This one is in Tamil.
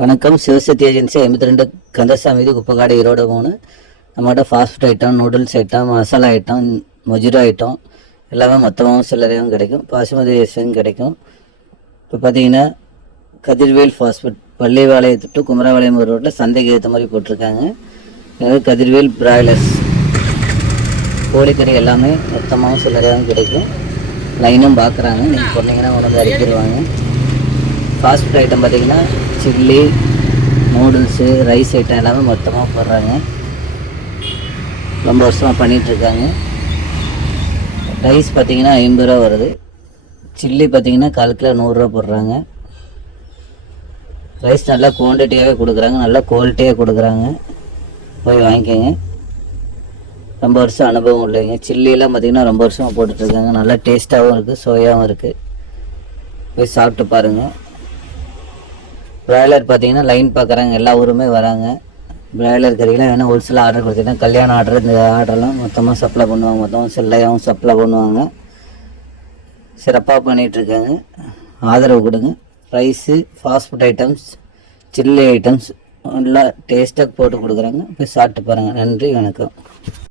வணக்கம். சிவசக்தி ஏஜென்சி 52 கந்தசாமி வீதி, குப்பக்காடு, ஈரோடு 3. நம்மகிட்ட fast food item, noodles item, masala item, மொஜிரோ ஐட்டம் எல்லாமே மொத்தமாகவும் சில்லறையாகவும் கிடைக்கும். பாசுமதி ரைஸும் கிடைக்கும். இப்போ பார்த்தீங்கன்னா கதிர்வேல் ஃபாஸ்ட் ஃபுட் பள்ளிவாளையத்து டு குமரபாளையம் ரோட்டில் சந்தைக்கு ஏற்ற மாதிரி போட்டிருக்காங்க. கதிர்வேல் பிராய்லர்ஸ் கோழிக்கறி எல்லாமே மொத்தமாகவும் சில்லறையாகவும் கிடைக்கும். லைனும் பார்க்குறாங்க. நீங்கள் போனீங்கன்னா உடனே அடிக்கிடுவாங்க. ஃபாஸ்ட் ஃபுட் ஐட்டம் பார்த்திங்கன்னா சில்லி, நூடுல்ஸு, ரைஸ் ஐட்டம் எல்லாமே மொத்தமாக போடுறாங்க. ரொம்ப வருஷமாக பண்ணிகிட்ருக்காங்க. ரைஸ் பார்த்திங்கன்னா 50 ரூபா வருது. சில்லி பார்த்திங்கன்னா 1/4 கிலோ 100 ரூபா போடுறாங்க. ரைஸ் நல்லா குவான்டிட்டியாகவே கொடுக்குறாங்க, நல்லா குவாலிட்டியாக கொடுக்குறாங்க. போய் வாங்கிக்கோங்க. ரொம்ப வருஷம் அனுபவம் இல்லைங்க. சில்லியெல்லாம் பார்த்திங்கன்னா ரொம்ப வருஷமாக போட்டுட்ருக்காங்க. நல்லா டேஸ்ட்டாகவும் இருக்குது, சுவையாகவும் இருக்குது. போய் சாப்பிட்டு பாருங்கள். பிராய்லர் பார்த்தீங்கன்னா லைன் பார்க்குறாங்க, எல்லா ஊருமே வராங்க. பிராய்லர் கறியெல்லாம் வேணால் ஹோல்சேலாக ஆர்டர் கொடுத்தீங்கன்னா கல்யாண ஆர்டர், இந்த ஆர்டர்லாம் மொத்தமாக சப்ளை பண்ணுவாங்க. மொத்தமாக சில்லையாகவும் சப்ளை பண்ணுவாங்க. சிறப்பாக பண்ணிகிட்ருக்காங்க. ஆதரவு கொடுங்க. Rice, fast food items, chilli items நல்லா டேஸ்ட்டாக போட்டு கொடுக்குறாங்க. போய் சாப்பிட்டு பாருங்கள். நன்றி, வணக்கம்.